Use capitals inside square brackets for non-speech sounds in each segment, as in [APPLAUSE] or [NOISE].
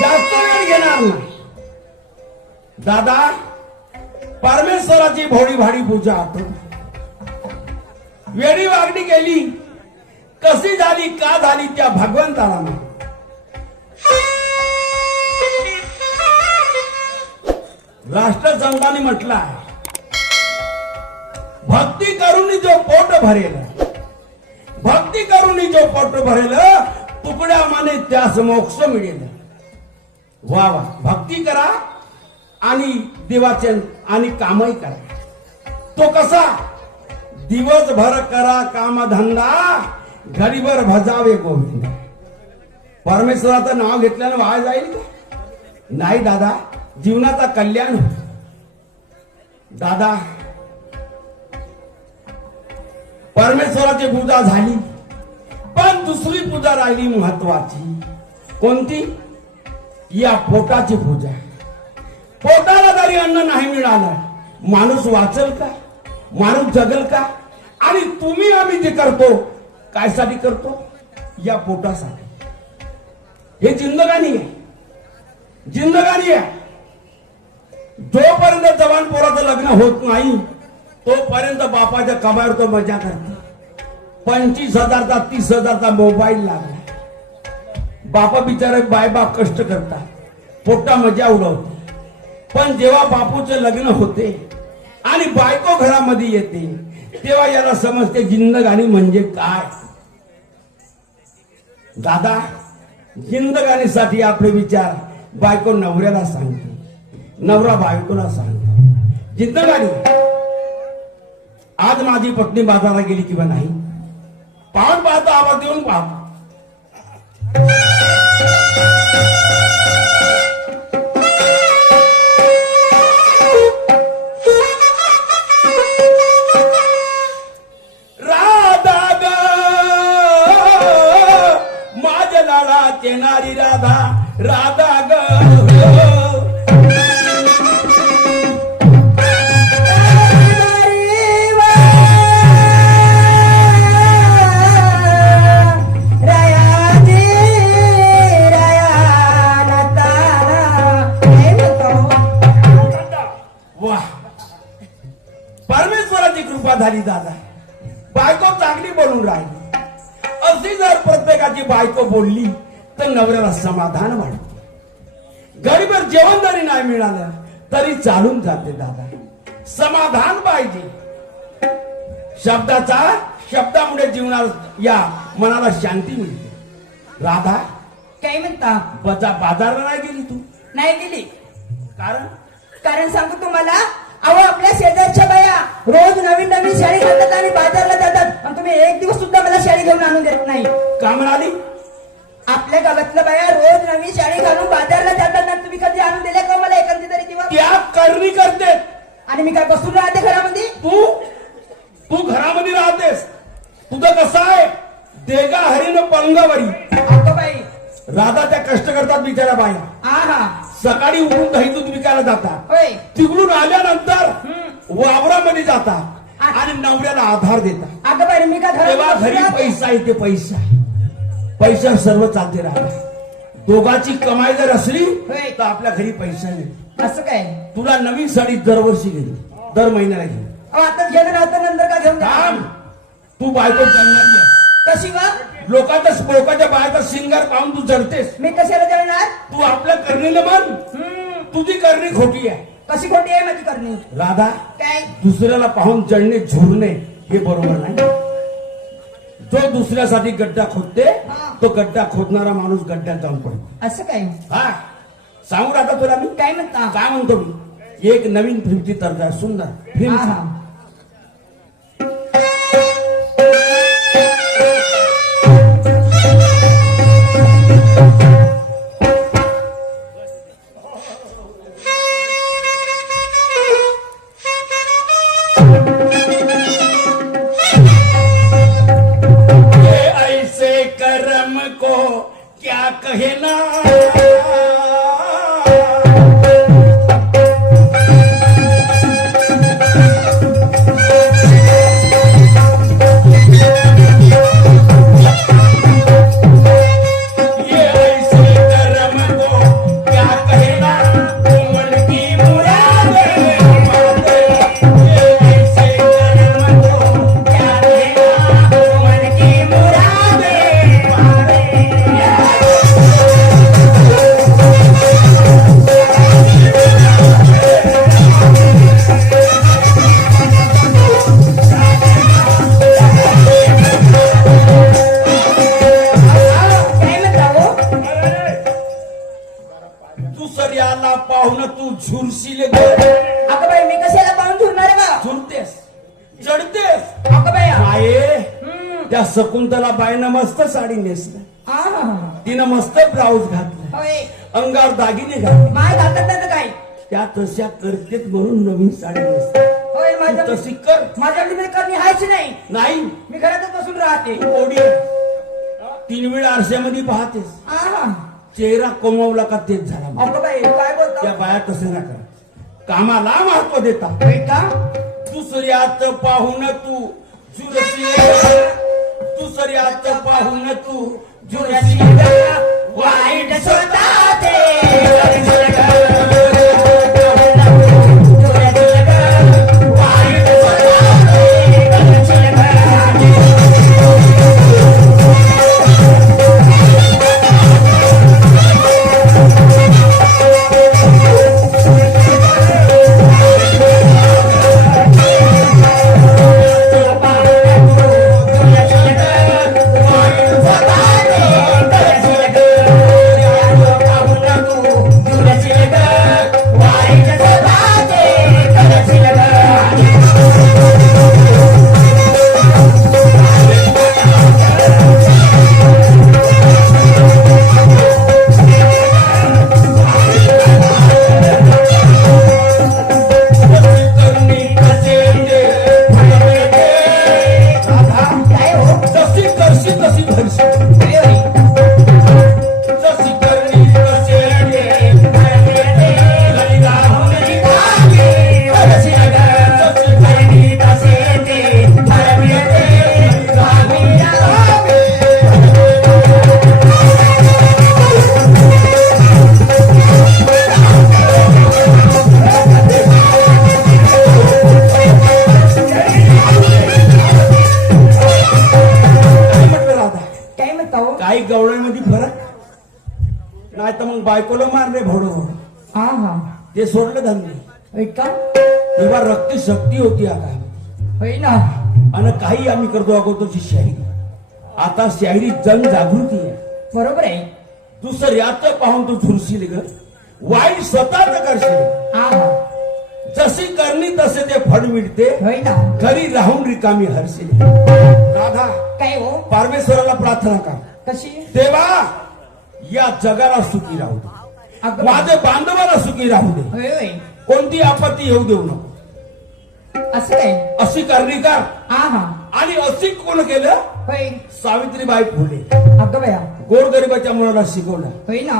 जास्त वेळ घेणार नाही. दादा परमेश्वराची भोळी भाडी पूजा आठवत वेळी वागणी केली कशी झाली का झाली त्या भगवंताला माहीत. राष्ट्रसंघाने म्हटलं आहे भक्ती करून जो पोट भरेल भक्ती करून जो पोट भरेल तुकड्या माने त्यास मोक्ष मिळेल. वा वा. भक्ती करा आणि देवाचे आणि कामही करा. तो कसा? दिवसभर करा कामधंदा घरीभर भजावे गोविंद. परमेश्वराचं नाव घेतल्यानं वाया जाईल का? नाही दादा. जीवनाचा कल्याण होईल. दादा परमेश्वराची पूजा झाली पण दुसरी पूजा राहिली महत्वाची. कोणती? या पोटाची पूजा पोटाला जरी अन्न नाही मिळालं माणूस वाचल का? माणूस जगल का? आणि तुम्ही आम्ही जे करतो कायसाठी करतो? या पोटासाठी. हे जिंदगानी आहे. जिंदगानी आहे. जोपर्यंत जवान पोराचं लग्न होत नाही तोपर्यंत बापाच्या कमाईवर तो मजा करतो. पंचवीस हजारचा तीस हजारचा मोबाईल लागला बापा बिचारे बायबाप कष्ट करतात. पोटा मजा उडवते पण जेव्हा बापूचं लग्न होते आणि बायको घरामध्ये येते तेव्हा याला समजते जिंदगाणी म्हणजे काय? दादा जिंदगाणीसाठी आपले विचार बायको नवऱ्याला सांगते. नवरा बायकोला सांगतो. जिंदगाणी आज माझी पत्नी बाजारात गेली किंवा नाही? पाहून पाहता आवाज देऊन पाहतो राधा ग. माझ्या लाडाचे नारी राधा राधा ग. चालून जाते दादा. समाधान पाहिजे. शब्दाचा शब्दामुळे जीवनाला या मनाला शांती मिळते. राधा काय म्हणता? बजा बाजारला नाही गेली तू? नाही गेली. कारण? कारण सांगू तुम्हाला अहो आपल्या शेजारच्या बाया रोज नवीन नवीन शाळी घालतात आणि बाजारला जातात. आणि तुम्ही एक दिवस सुद्धा मला शाळी घेऊन आणून देत नाही. का म्हणाली? आपल्या गावातल्या बाया रोज नवीन शाळी घालून बाजारला जातात आणि तुम्ही कधी आणून दिल्या करणी करते. आणि मी काय बसून राहते घरामध्ये? तू तू घरामध्ये राहतेस. तुझं कसं आहे? देगा हरिण पंगावरी. बाई. राधा त्या कष्ट करतात बिचारा हा सकाळी उठून दही दूध विकायला जातात. होय. तिकडून आल्यानंतर. वावरामध्ये जातात आणि नवऱ्याला आधार देतात. अगं बाई मी का तेव्हा घरात घरी पैसा येते पैसा. पैसा सर्व चालते राहतात. दोघाची कमाई जर असली. तर आपल्या घरी पैसा येईल असं काय? तुला नवीन साडी दरवर्षी घेईल. दर महिन्याला घेईल. आता घेणं राहतं नंतर का घेऊन थांब? तू बायको आहे. कशी वा लोकांच्या लोकांच्या बायका सिंगार पाहून तू जळतेस मी कशाला जळणार? तू आपल्या करणीला मान तुझी करणी खोटी आहे. कशी खोटी आहे माझी करणी? राधा काय? दुसऱ्याला पाहून जळणे झुरणे हे बरोबर नाही. जो दुसऱ्यासाठी गड्डा खोदते तो गड्डा खोदणारा माणूस गड्ड्यात जाऊन पडतो असं काय? हा. सांगू राहता तुला मी? काय म्हणता? काय म्हणतो मी? एक नवीन फिल्मची तर्ज आहे सुंदर. फिल्म जन्म को क्या कहना त्या शकुंतला बाईनं मस्त साडी नेसलं. तिनं मस्त ब्लाऊज घातलं. अंगावर दागिने घातले. माय घालतात नाही तर काय? त्या तशा करतेत म्हणून नवीन साडी नेसते होय माझ्या तशी कर. माझ्याकडे मी हायच नाही. नाही. मी घरातच बसून राहते. ओढी तीन वेळ आरशामध्ये पाहतेस. आहा. चेहरा कमवला का तेच झाला बाई काय त्या बाया तसे ना करा कामाला महत्त्व देता का? दुसऱ्यात पाहून तू. जुरसी [LAUGHS] दुसऱ्याच पाहून तू जुन्या वाईट स्वतः सोडलं धंदे का? तेव्हा रक्ती शक्ती होती आता होय ना. आणि काही आम्ही करतो अगोदरची शाहिरी आता शाहिरी जनजागृती आहे. बरोबर आहे. दुसऱ्याचं पाहून तू झुरशील ग. वाईट स्वतःच करशील. जशी करणी तसे ते फळ मिळते. घरी राहून रिकामी हरशील. राधा काय हो? परमेश्वराला प्रार्थना कर. कशी? देवा या जगाला सुखी राहू दे. माझ्या बांधवाला सुखी राहू दे. कोणती आपत्ती येऊ देऊ नको. असं काय? अशी करणी कर हा. आणि अशी कोण केलं? सावित्रीबाई फुले. अगं गोरगरिबाच्या मुलाला शिकवलं.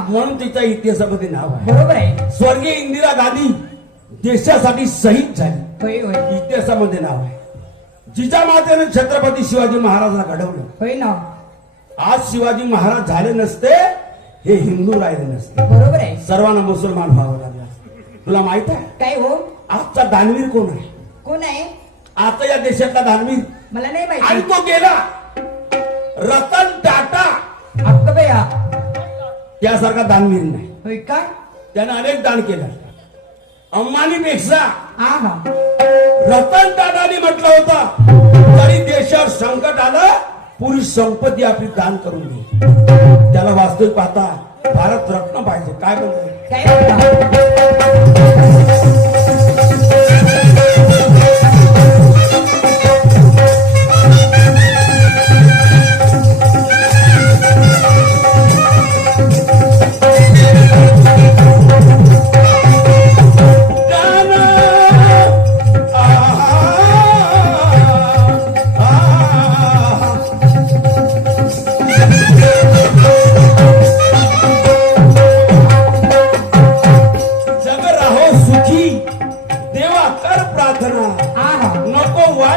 म्हणून तिच्या इतिहासामध्ये नाव आहे. बरोबर आहे. स्वर्गीय इंदिरा गांधी देशासाठी शहीद झाली. इतिहासामध्ये नाव आहे. जिजामातेने छत्रपती शिवाजी महाराजांना घडवलं. आज शिवाजी महाराज झाले नसते हे हिंदू राहिले नसते. बरोबर आहे. सर्वांना मुसलमान व्हावं लागलं असतं. तुला माहीत आहे? काय हो? आजचा दानवीर कोण आहे? कोण आहे? आता या देशातला दानवीर मला नाही आणि माहिती तो गेला. रतन टाटा. अगं बया त्यासारखा दानवीर नाही. होय का? त्यानं अनेक दान केलं अंबानीपेक्षा हा हा. रतन टाटाने म्हटलं होतं तरी देशावर संकट आलं पुरी संपत्ती आपली दान करून दे. त्याला वास्तविक पाहता भारत रत्न पाहिजे. काय म्हणतो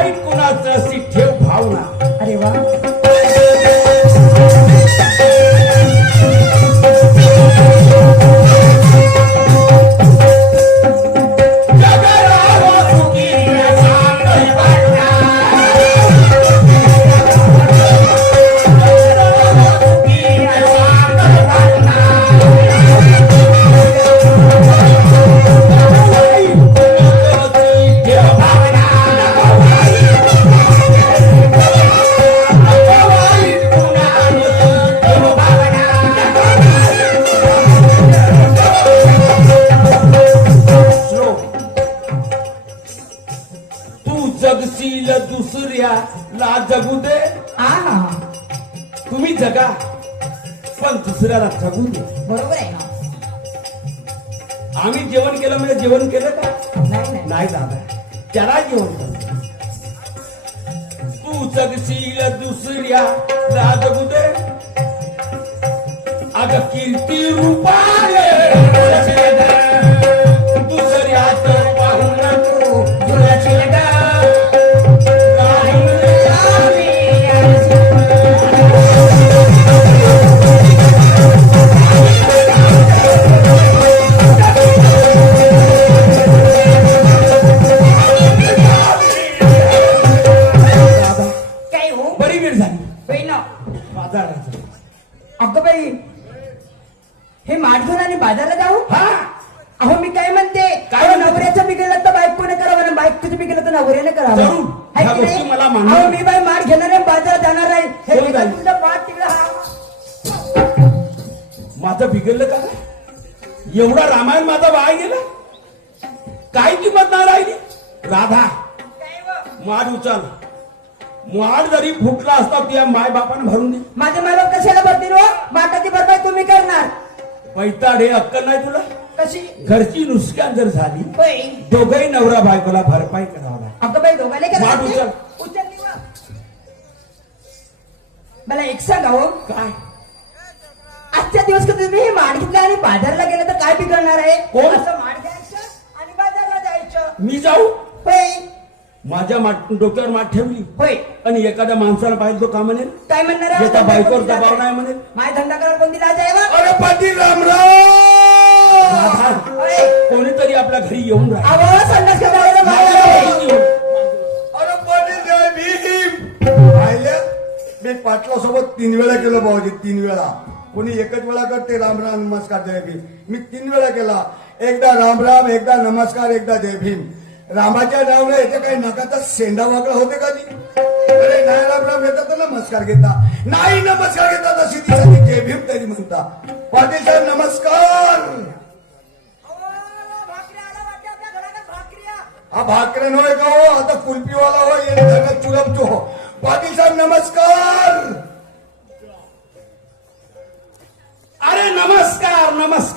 नाही कुणाचं अशी ठेव भावना. अरे वा. नाही नाही दादा. त्याला घेऊन तू जगशील दुसऱ्या जगू अग कीर्ती रूपाने एवढा रामायण माझा वाया गेला? काय किंमत नाही राहिली? राधा? माड उचल. माड जरी फुटला असता तुझ्या माय बापाने भरून दे. माझे मालक कशाला भरतील हो? माठाची भरपाई तुम्ही करणार. पैताड हे अक्कल नाही तुला? कशी? घरची नुसक्यान जर झाली दोघही नवरा बायकोला भरपाई करावा लागेल. अगं बाई दोघाले करायचे? उचल. उचलली व. मला एक सांगा हो. काय? दिवस तुम्ही हे माठ घेतलं आणि बाजारला गेलं तर काय बिघडणार आहे? कोण? असं माठ घ्यायचं आणि बाजारला जायचं. मी जाऊ? होय. माझ्या माठ डोक्यावर माठ ठेवली. होय. आणि एखाद्या माणसाला पाहिजे तो का म्हणेल? काय म्हणणार आहे? याचा बायकोवर दबाव? नाही म्हणेल. माय धंदा करायला कोणती लाज आहे? अरे पाटील रामराव! होय. कोणीतरी आपल्या घरी येऊन राहा अहो, संडास का जायला बाहेर आहे. अरे पाटील जय भीम पाहिलं? मी पाटला सोबत तीन वेळा केलं भाऊजी तीन वेळा. कोणी एकच वेळा करते राम राम नमस्कार जय भीम. मी तीन वेळा केला. एकदा राम राम एकदा नमस्कार एकदा जय भीम. रामाच्या नावाने याच्या काही नकाचा शेंडा वागळा होते का जी? अरे नाही राम राम घेता तर नमस्कार घेता. नाही नमस्कार घेता तर सिद्धीसाठी जय भीम तरी म्हणता. पाटील साहेब नमस्कार. हा भाकरे नव्हे का हो? आता कुल्फीवाला हो येणे धरणात हो पाटील साहेब नमस्कार.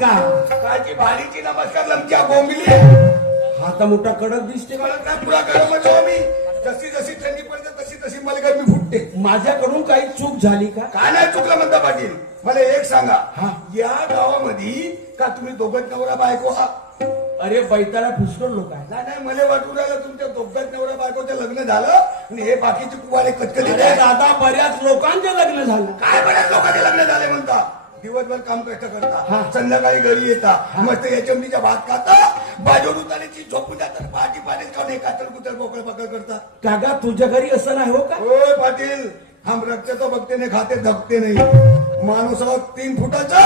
नमस्कार. काची भारीची नमस्कार लमक्या बोंबिली. हाता मोठा कडक दिसते मला काय पुरा गरम होतो मी जशी जशी थंडी पडते तशी तशी मला गरमी फुटते. माझ्याकडून काही चूक झाली का? काय नाही चुकलं म्हणता पाटील? मला एक सांगा. हा. या गावामध्ये का तुम्ही दोघत नवरा बायको हा अरे बैताला फुसकड लोक आहे नाही नाही मला वाटून राहिलं तुमच्या दोघत नवरा बायकोचं लग्न झालं आणि हे बाकीचे कुवारे कटकली अरे दादा बऱ्याच लोकांचे लग्न झालं. काय बऱ्याच लोकांचे लग्न झाले म्हणता? दिवसभर काम कष्ट हा. करता संध्याकाळी घरी येता. मस्त याचमडीच्या भात खाता. बाजून उतारायची झोपून जातात. भाजी पाणी खाऊन कातर कुतर बोकळ पकड करता कागा तुझ्या घरी असं नाही हो का? होय पाटील. हम रक्त तो बघते नाही खाते धकते नाही माणूस आहोत तीन फुटाचा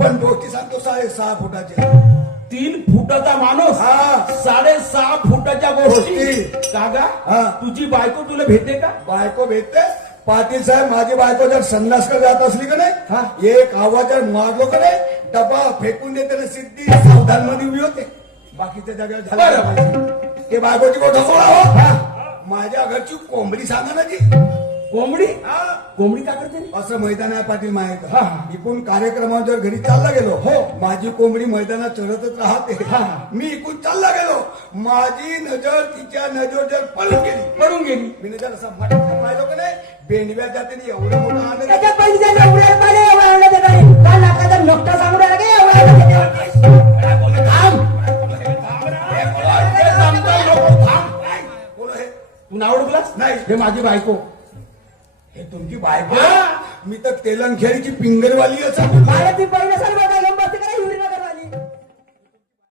पण डोकी सांगतो साडे सहा फुटाचे. तीन फुटाचा माणूस? हा. साडेसहा फुटाच्या गोष्टी? गोष्टी. कागा हा. तुझी बायको तुला भेटते का? बायको भेटते. पाटील साहेब माझी बायको जर संन्यासकर जात असली का हा. नाही एक आवाज जर मारलो का नाही डबा फेकून देते ना सिद्धी सावधानमध्ये उभी होते बाकीच्या जागेवर झालं. ते बायकोची गोष्ट हो हा. माझ्या घरची कोंबडी सांगा ना जी कोंबडी हा. कोंबडी का करते रे? असं मैदान आहे पाटील माहीत हा. इकून कार्यक्रमावर जर घरी चालला गेलो हो. माझी कोंबडी मैदानात चढतच राहते हा. मी इकून चालला गेलो माझी नजर तिच्या नजर जर पळून गेली पडून गेली मी जर असं मटकन पाहिलं का नाही बेंडव्या जाते एवढं मोठं आनंद पाहिजे नाकाचा नोकटा सांगू राहिला का? थांब. हे नको, थांब. हे तू नाव ओळखलास नाही. हे माझी बायको हे तुमची बायको. मी तर तेलंखेडची पिंगरवाली असं मला ती पहिलं सर्व काय गंमत का नाही? हिवरीला